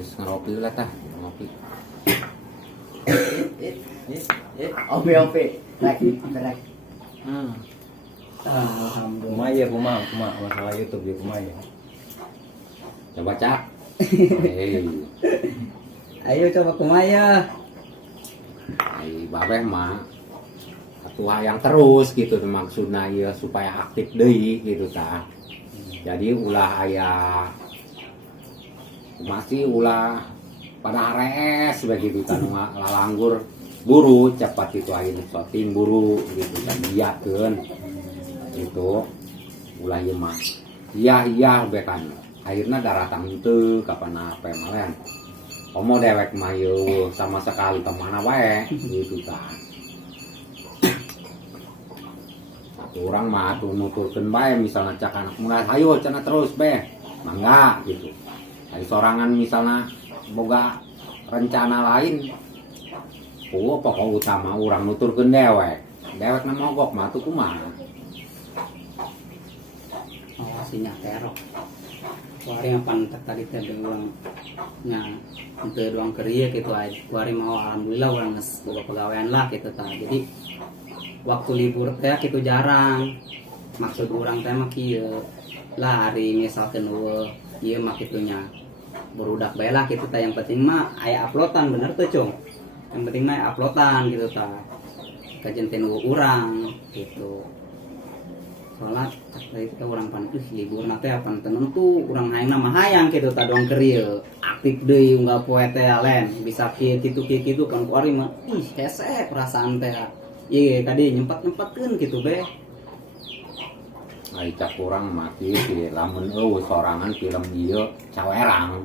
Terus ngeropi lah tah, ngopi. Oke. Lagi. Alhamdulillah. Kumaya masalah YouTube ya kumaya. Coba cak. Ayo coba kumaya. Ai babeh mah atuh hayang terus gitu maksudna ieu supaya aktif deui gitu tah. Jadi ulah aya masih ulah pada rees begitu kan lalanggur buru cepat itu ayeuna syuting buru gitu kan diakeun itu ulah ieu mah iya bekan akhirnya daratang teu kapan apa malen komo dewek mah yeuh sama sekali kemana wae gitu kan satu orang mah tuh nuturkeun bae misalnya cak anak mulai hayo cenah terus beh mangga gitu hari sorangan misalnya boga rencana lain pokok utama orang nuturkeun dewek na mogok mah tuh kumaha Sinya terok. Wari ngapan tadi teh doang nya untuk doang kerja gitu aja. Wari mau alhamdulillah orang geus boga pegawaian lah gitu tah. Jadi waktu libur teh gitu jarang. Maksud orang teh mah kieu. Lah hari misalkan ieu mah kitunya berudak bae lah gitu tah. Yang penting mah aya uploadan bener tuh, Cung. Yang penting mah aya uploadan gitu tah. Kajen teh urang gitu. Soalnya dari kita orang pantus libur nanti apa tentu orang hayang nama hayang gitu tak doang keril aktif deh nggak poe teh alen bisa gitu kan kuari mah hese perasaan teh iya tadi nyempat kan gitu be ai cak urang mati si lamun sorangan film ieu cawerang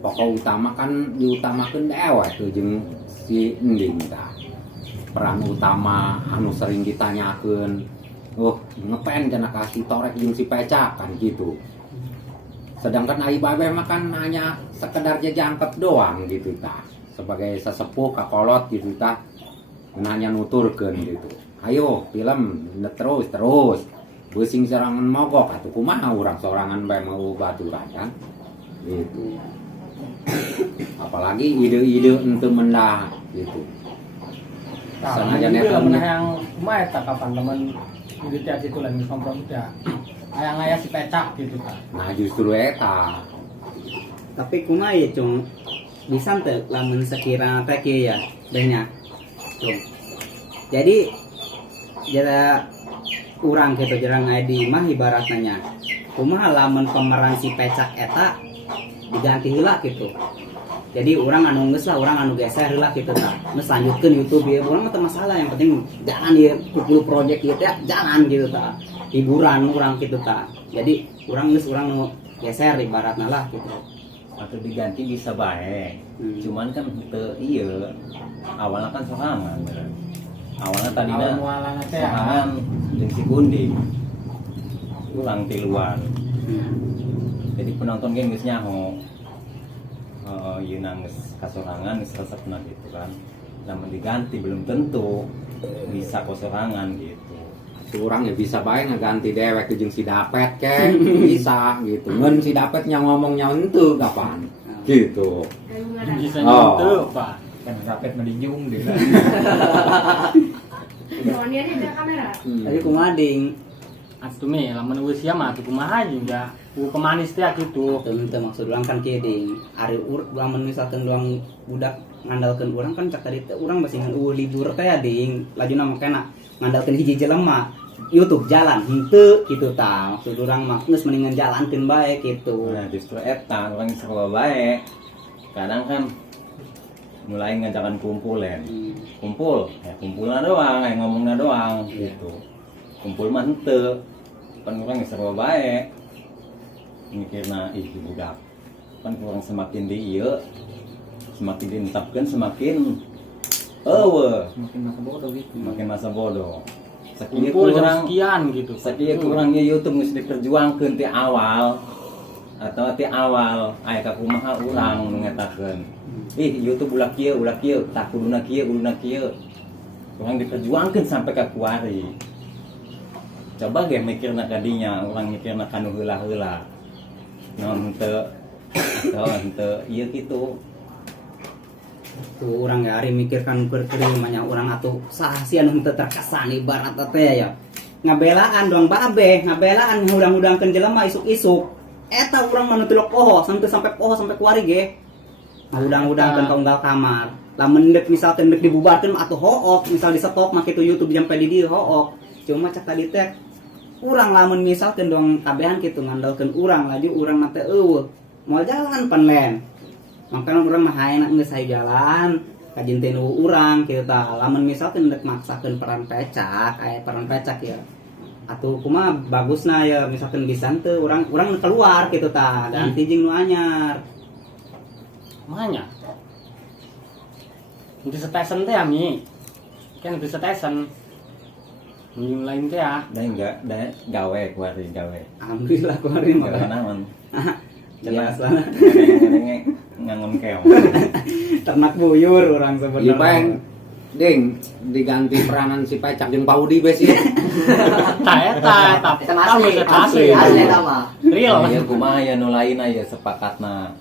pokok utama kan diutamakeun dewek tuh jeung si ending tah peran utama anu sering ditanyakeun ngepen jangan kasih torek jeung si pecak kan gitu. Sedangkan ai babeh mah kan hanya sekedar jangkep doang gitu tah. Sebagai sesepuh kakolot gitu tah. Nanya nuturkeun gitu. Ayo film terus. Beuing sorangan mogok atuh kumaha urang sorangan bae mau baturan kan. Gitu. Apalagi ide-ide ente mendah gitu. Sanajan eta yang kumaha eta kapan teman hidup itu lagi kompromi ya ayang-ayang si pecak gitu kan. Nah justru eta tapi kumaha ya Cung bisa teh lamun sekira teh kieu ya banyak Cung jadi jara urang gitu jarang aya di mah ibaratnya kumaha lamun pemeran si pecak eta diganti heula gitu. Jadi orang anu geus lah, orang anu geser lah gitu tah. Geus lanjutkeun YouTube ya, urang mah teu masalah, yang penting jalan ieu kudu project ieu teh jalan gitu tah. Hiburan urang gitu tah. Jadi urang geus urang nu geser ibaratna lah gitu. Atau diganti bisa baik. Cuman kan teu ieu awalnya kan sorangan. Awalnya tadina sorangan jeung si Gunding. Urang ti luar. Jadi penonton ge geus nyaho. Ieu nangis kasorangan geus resepna gitu kan. Namun diganti belum tentu bisa kosorangan gitu. Urang ya bisa bae ngaganti dewek jeung si Dapet ke bisa gitu. Mun si Dapetnya ngomongnya henteu kapan gitu. Bisa nyentuh Pak. Kan Dapet mah dijung deh. Soalnya ada kamera. Tapi kumaha ding Atuh me lamun usia mah atuh kumaha juga pemanis teh gitu. teu maksud urang kan kieu ding. Ari lamun misalkan doang budak ngandalkeun urang kan cak tadi teh urang masih libur teh ding. Lajuna makana ngandalkeun hiji jelema YouTube jalan henteu gitu tah. Maksud urang mah geus mendingan jalankeun bae gitu. Nah justru eta orang sekolah baik. Kadang kan mulai ngajakan kumpulan. Kumpul, ya kumpulna doang, ngomongna doang gitu. Kumpul mah henteu. Kan urang geus sekolah baik. Mikirna budak. Kan urang semakin di ieu semakin dientapkeun semakin Makin masa bodoh gitu. makin masa bodoh. Sakieu Kumpul kurang sekian gitu. sakieu kurangnya YouTube geus diperjuangkeun ti awal atau ti awal aya ka kumaha urang ngatakeun YouTube ulah kieu tah kuduna kieu urang diperjuangkeun sampai ka kuari. Coba ge mikirna ka dinya urang mikirna kanu heula-heula non teu atau ente iya gitu. Tuh orang ya hari mikirkan banyak orang atau sah sih anu teu terkesan ibarat teh ya. Ngabelaan doang babe, ngabelaan ngudang-udangkeun jelema isuk-isuk. Eta urang mah nu tilok poho sampai poho sampai kuari ge. Ngudang-udangkeun ka unggal kamar. Lamun deuk misalkan deuk dibubarkeun atuh hook, misal di stop make itu YouTube sampai di dieu hook. Cuma cak tadi teh urang lamun misalkan dong kabehan kitu ngandalkeun urang laju urang mah teh eueuh. Moal jalan pan len. Makanya orang mah enak geus hayu jalan kajin teh nu urang kitu tah. Lamun misalkan deuk maksakeun peran pecak, aya peran pecak ya. Atuh kumaha bagusna ya misalkan bisa teu urang keluar kitu tah, ganti jeung nu anyar. Mana? Untuk setesen teh ami. Kan untuk setesen. Yang lain teh ya. Da enggak gawe kuari gawe. Alhamdulillah kuari mah. Gawe naon? Jelas lah. Ngangon keong. Ternak buyur orang Iya sebenarnya. bang, ding diganti peranan si Pecak jeung Paudi bes ya. Eta tapi tahu asli nama. Real. Iya kumaha ya nu lain aya sepakatna.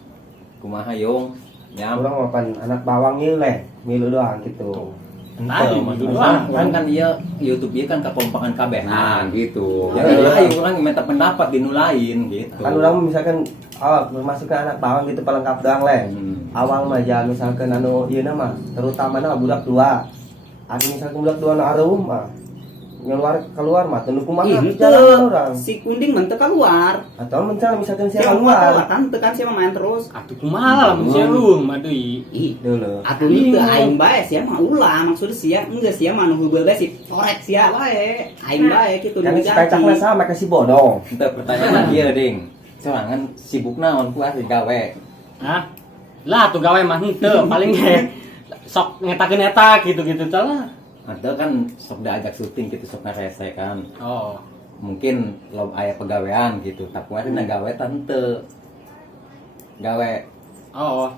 Kumaha yung nyam. Orang makan anak bawang ieu leh, milu doang gitu. Tadi mah doang. Kan iya YouTube ieu kan kapompakan kabeh. Nah gitu. Ya lain orang minta pendapat di nu lain gitu. Kan orang misalkan masukkan anak bawang gitu pelengkap doang leh. Awang mah ya misalkan anu ieu na mah terutama na budak tua. Ada misalkan budak tua nu arum mah keluar mah teu kumaha jalan orang. Si Kunding mah teu keluar. Atau misalkan Siapa siapa keluar. kan teu kan siapa main terus. Atuh kumaha lamun sia lu mah deui. Ih, Dulu. atuh ieu teu aing bae sia mah ulah maksud sia enggeus sia mah nu heubeul bae si korek sia wae. Aing bae kitu Kan nu si Pecak mah sama kasih bodong. Ente pertanyaan ieu ding. Sorangan sibuk naon kuari gawe. Hah? Lah tuh gawe mah henteu paling ge sok ngetakeun eta gitu-gitu teh lah. Atau kan sok diajak syuting gitu sok ngarese kan. Oh. Mungkin lo aya pegawean gitu, tapi kuari na gawe tante. Gawe Oh.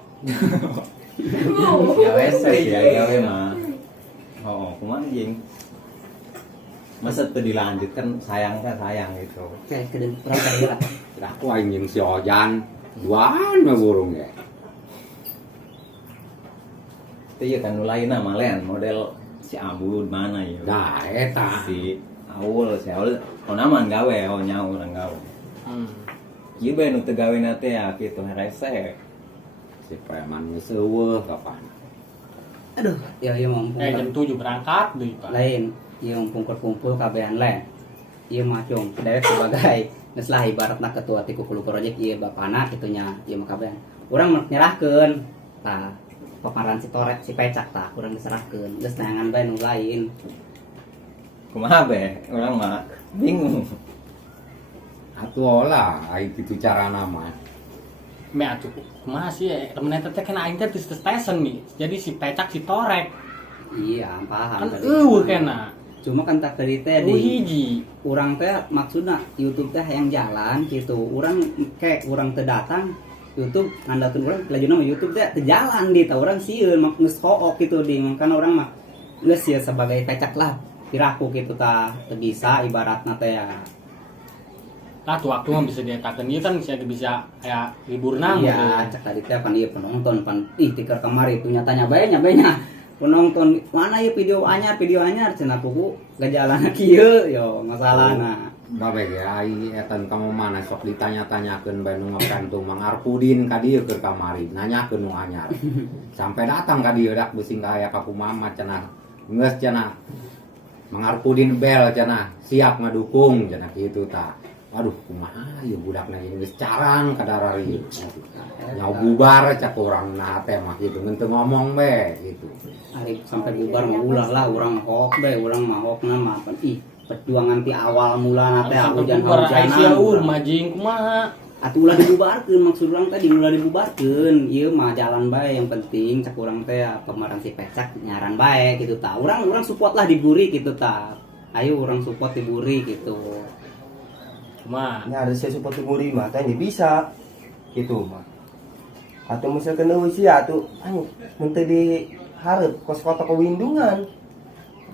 gawe sih ya gawe mah. Oh, kumaha anjing. Masa teu dilanjutkan sayang gitu. Kayak kedeung kurang kaya lah. Aku aing jeung si Ojan duaan mah burung ya. Itu ya kan nu lainna malen model si Abud mana ya. Nah eta Si Aul onaman gawe nyaur urang gawe. Ieu bae nu teu gawena teh ya kitu rese. si preman geus eueuh kapan. Aduh, ya ieu mah Jam 7 berangkat deui, Pak. lain. Ieu mah kumpul-kumpul kabehan lain. Ieu mah cung dewek sebagai geus lah ibaratna ketua ti kumpul project ieu bapana kitu nya ieu mah kabehan. Urang mah nyerahkeun. Tah, paparan si Torek si Pecak tah urang diserahkeun. Geus neangan bae nu lain. Kumaha be? Urang mah bingung. Atuh lah aing kitu carana mah. Me atuh kumaha sih temen eta teh kan aing teh geus stesen nih. Jadi si Pecak si Torek Iya, paham. kan tadi. eueuh kena. Cuma kan tak tadi teh Oh di hiji. urang teh maksudna YouTube teh yang jalan gitu. Urang kayak urang teu datang YouTube ngandalkeun urang lajuna mah YouTube teh teu jalan di tah urang sieun mak geus hook gitu di makana urang mah geus sia sebagai Pecak lah piraku gitu tah teu bisa ibaratna teh ya. Lah tuh waktu mah bisa dietakeun ieu kan bisa kayak liburna Iya, cek tadi teh pan ieu penonton pan ih tikar kamari itu nyatanya bae nya penonton mana ieu video anyar cenah kuku gajalana kieu yo masalahna. Babe ya aing eta kamu mana sok ditanya-tanyakeun bae nu ngakantung Mang Arpudin ka dieu keur kamari nanyakeun nu anyar. Sampai datang ka dieu dak beusi aya ka kumaha cenah. Geus cenah. Mang Arpudin bel cenah siap ngadukung cenah kitu tah. Aduh kumaha ieu budakna ieu geus carang ka darari. Nyau bubar cak urang na teh mah kitu ngeun teu ngomong be gitu. Ari sampai bubar mah ulah lah urang hook be urang mah hookna mah pan ih perjuangan ti awal mulana teh hujan-hujanan. Majing kumaha? Atuh ulah dibubarkeun maksud urang tadi ulah dibubarkeun. Ieu mah jalan bae yang penting cak urang teh pemeran si Pecak nyaran bae gitu tah. Urang support lah diburi gitu tah. Ayo urang support diburi gitu. Kumaha? Nya ada saya support muri mah teh bisa. Gitu mah. Atau misalkan eueuh sia atuh anu mun teu dihareup kos kota kewindungan.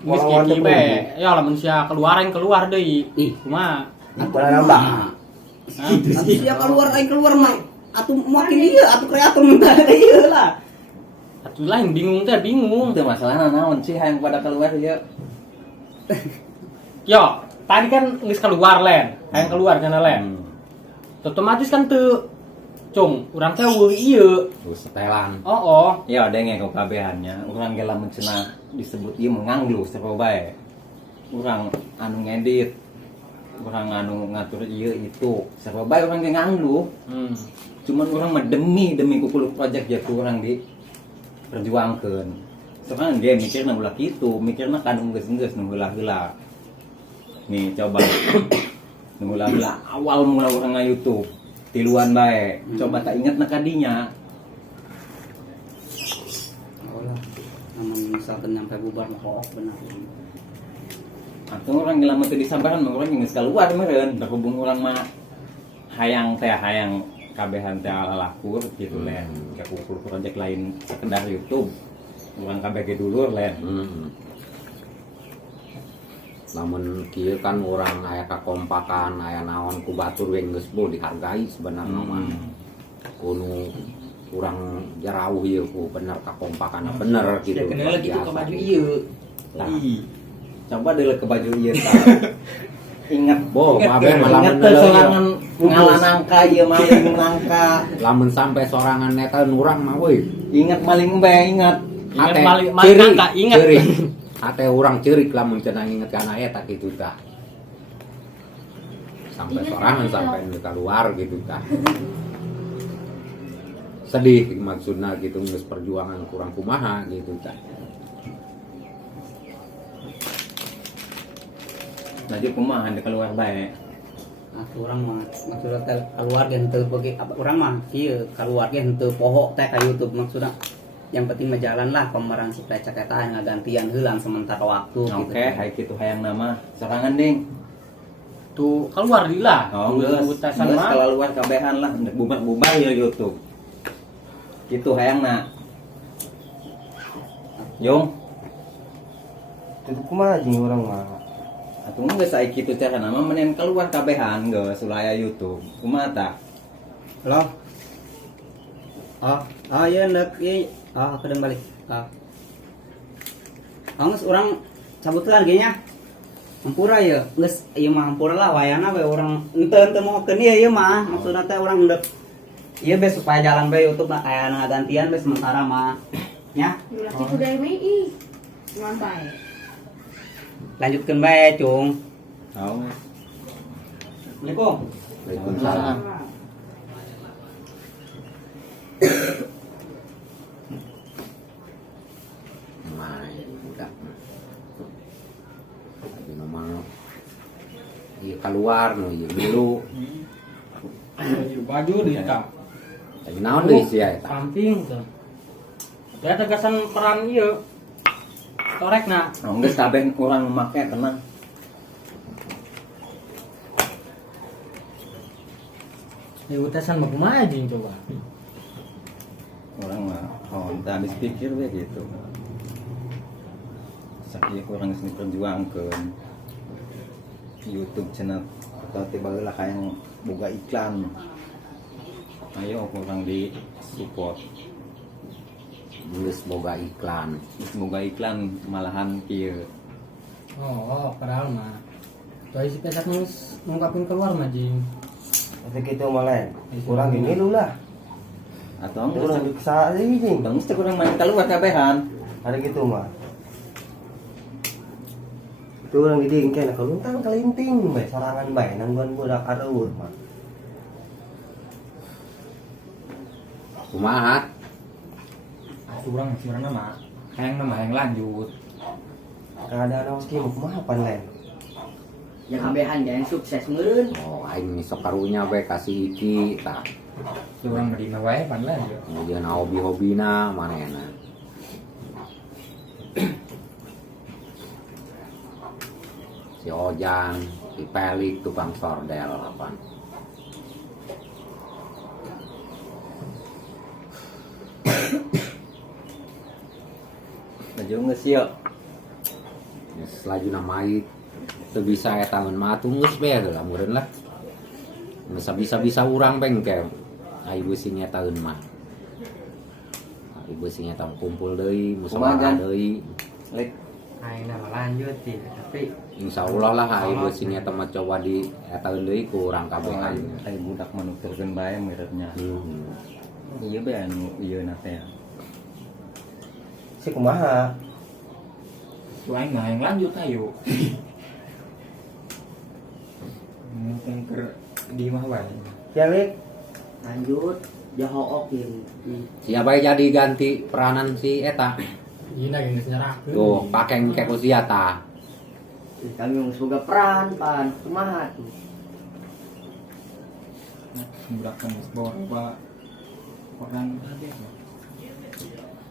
Geus kieu be. Ya lamun sia keluar deui. Ih, Kumaha? Atuh nambah. Hah? Tapi sia keluar aing keluar mah atuh makin ieu atuh kreator mentah ieu lah. Atuh lain bingung teh bingung. Itu masalah naon sih yang pada keluar ya. Yo, tadi kan geus keluar len. Hayang keluar kana len. Otomatis kan teu cung, urang teh eueuh ieu. Terus setelan. Oh. Ya ada yang kabehannya, orang ge lamun cenah disebut ieu menganglu sarua bae. Urang anu ngedit, urang anu ngatur ieu itu, sarua bae urang ge nganglu. Cuman urang mah demi kukulu project ya urang di perjuangkeun. Soalnya dia mikirna ulah kitu, mikirna kanu geus-geus nu heula-heula. Nih coba nu heula-heula awal mula urang nga-YouTube. Tiluan bae, coba tak ingat na kadinya. Oh lah, namun misalkan nyampe bubar mah benar. Atau orang lama teu disabaran mah urang geus keluar meureun, berhubung urang mah hayang kabehan teh lakur gitu len. Kakukul project lain sekedar YouTube. Urang kabeh ge dulur len. Lamun kieu kan orang aya kakompakan, aya naon ku batur we geus dihargai sebenarnya mah. Kudu urang jarauh ieu ku bener kakompakan bener gitu. Ya kenal gitu ke baju ieu. Coba dulu ke baju ieu tah. Ingat babe malah ingat teh sorangan ngalah nangka ieu maling nangka. Lamun sampai sorangan neteun urang mah euy. Ingat maling bae ingat. Ingat maling nangka ingat. Ate urang ceurik lamun cenah inget kana eta kitu tah. Sampai sorangan sampai nu keluar gitu tah. Sedih maksudna gitu geus perjuangan kurang kumaha gitu tah. Nah dia kumaha anda keluar bae. Urang mah maksudna teh keluar ge henteu beuki urang mah kieu keluar ge henteu poho teh ka YouTube maksudna. Yang penting menjalan lah pemeran si pecak eta ngagantian heulang sementara waktu gitu. Oke, hai kitu hayang nama sorangan ding. Tuh keluar dilah. Oh, geus keluar kabehan lah, hendak bubar ya YouTube. Kitu hayangna. Yung. Itu kumaha jeung urang mah. Atuh geus aya kitu cara nama menen keluar kabehan geus sulaya YouTube. Kumaha tah? Halo. Ya hendak ieu kedeng balik. Geus urang cabutkeun ge nya. Hampura ya, geus ieu mah hampura lah wayana we urang henteu mohokeun ieu mah. Maksudna teh urang hendak ieu be supaya jalan be YouTube aya ngagantian be sementara mah. Nya. Laki ku dari MI. Cuman bae. Lanjutkeun bae, Cung. Oh. Assalamualaikum. Waalaikumsalam. Iya keluar no iya dulu. Baju di tak. Tapi naon deui sia eta? Samping tuh. Ya tegasan peran ieu. Torekna. Geus kabeh urang make tenang. Ieu tesan mah kumaha jeung coba. Orang mah teu habis pikir we gitu. Sakieu urang geus perjuangkeun. YouTube channel atau tiba lah kayak boga iklan. Ayo kurang di support. Geus boga iklan. Geus boga iklan malahan kieu. Oh, padahal mah. Tuh si pesak geus ngungkapin keluar mah jeung. Tapi kitu mah lain. Urang ge ngilu lah. Atau Urang diksa deui jeung. Bang mesti kurang main keluar kabehan. Ada gitu mah. Itu orang di dingke nah kaluntang kalinting bae sorangan bae nangguan budak areueuh mah. Kumaha? Urang mah hayang lanjut. Kada naos kieu kumaha pan lain. Yang kabehan jangan sukses meureun. Oh, aing sok karunya we kasih iki tah. Urang mah dina wae pan lanjut. Kemudian hobi-hobina manehna. Si Ojang, si Pelik tukang sordel apa. Baju geus ieu. Selaju namai teu bisa eta mun mah atuh geus bae heula meureun lah. Bisa urang bengkel. ai beusi nyetaeun mah. Ai beusi nyeta kumpul deui, Kumaha, musyawarah Gan? deui. Lek Aina lanjut sih, tapi Insyaallah lah ai beusi nyeta mah coba di etaeun deui ku urang kabeh aing. ai budak manuturkeun bae meureunya. Iya be anu ieu na teh. si kumaha Aing mah yang lanjut ayo. Mumpung ke di mah bae. Jalik Lanjut, jahook yang Siapa yang jadi ganti peranan si eta? Ini lagi nyerahkeun. Tuh, pakeng ke kusiata. kami yang semoga peran pan kumaha tuh. Budak kan bawa orang ada.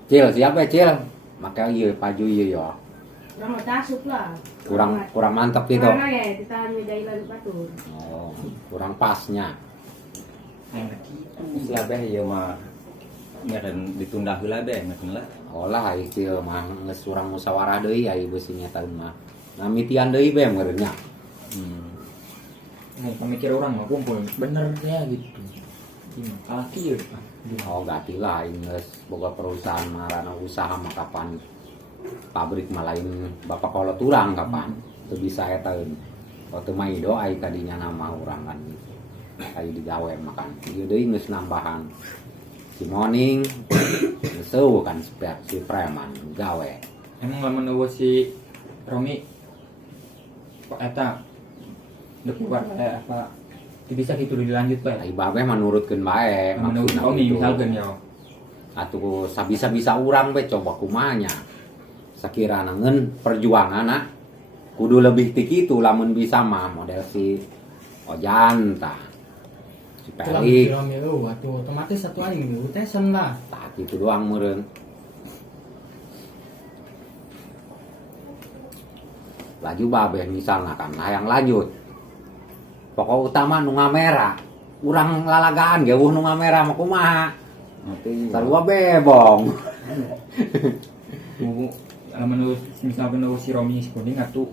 Cil, siapa Cil? Maka iya paju iya ya. Kurang casup lah. Kurang mantap gitu. Karena ya kita medailan batur. Oh, kurang pasnya. Lah beh ieu mah meureun ditunda heula beh meureun lah. Olah ai Cil mah geus urang musyawarah deui ai beusi nyetaeun mah. Namitian deui be meureunnya. Mau pemikir orang mah kumpul bener ya gitu. Kalah kieu. Oh, ganti lah aing geus boga perusahaan marana usaha mah kapan pabrik mah lain bapak kolot urang kapan. Teu bisa etaeun. Waktu mah ido ai kadinya nama urang kan. Ai digawe makan. Ieu deui geus nambahan. Si Moning geus kan si preman gawe. Emang lamun eueuh si Romi kok eta udah keluar apa bisa gitu dilanjut bae. Ai babeh menurutkeun bae Menurut maksudna Romi gitu. misalkan ya. Atuh sabisa-bisa urang be coba kumanya. Sakirana ngeun perjuanganna kudu lebih ti kitu lamun bisa mah model si Ojan tah. Si Tulang Pelik film itu, waktu otomatis satu aing itu tesen lah. tah kitu doang meureun. Laju babeh misalnya kan hayang lanjut. Pokok utama nu ngamera. Urang lalagaan ge nu ngamera mah kumaha? Sarua bebong. Lamun misalkan eueuh si Romi si Kuning atuh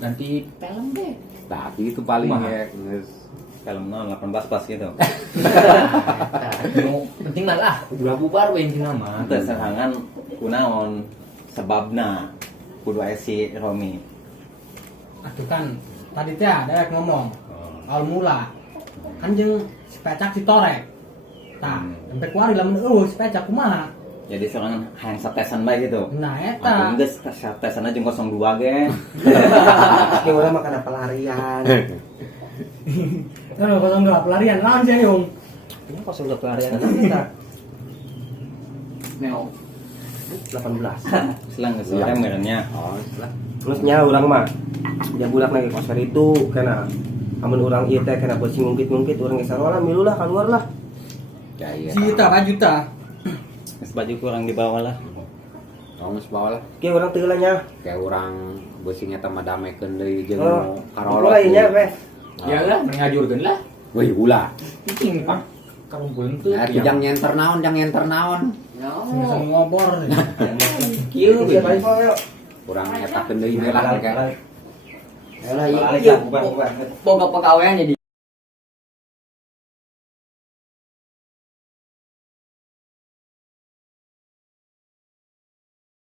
ganti film deh. Tah itu paling Kumaha? ya geus Film non 18 plus gitu. Nu penting mah lah udah bubar we intina mah. Teu serangan kunaon sebabna kudu aya si Romi. Aduh kan tadi teh ada yang ngomong awal mula kan jeung si pecak ditorek. Tah, sampai kuari lamun si pecak kumaha? Jadi serangan hayang satesan bae gitu. Nah Atau eta. geus satesan aja 02 ge. ki urang mah kana pelarian Kan kalau enggak pelarian lawan sih Yung. ini 02 pelarian kita Neo 18 Selang geus sore meureunnya. oh terusnya urang mah ya budak lagi koser itu kena amun urang ieu teh kena beusi ngungkit-ngungkit urang geus sarola milu lah keluar lah ya iya. Juta pak juta. Geus baju kurang di bawah lah. Tong geus bawa lah. ki urang teu lah nya Kayak urang beusi nya teh madamekeun deui jeung oh karolot. mulai nya weh Ya lah ngajurkeun lah. Wih ulah. Penting pak karumpulin tuh. Ya jang nyenter naon. Langsung ngobor. Kieu we. siapa ieu yuk Urang nyetakeun deui we lah kayak Yalah Balik iya bubar. boga pegawaian jadi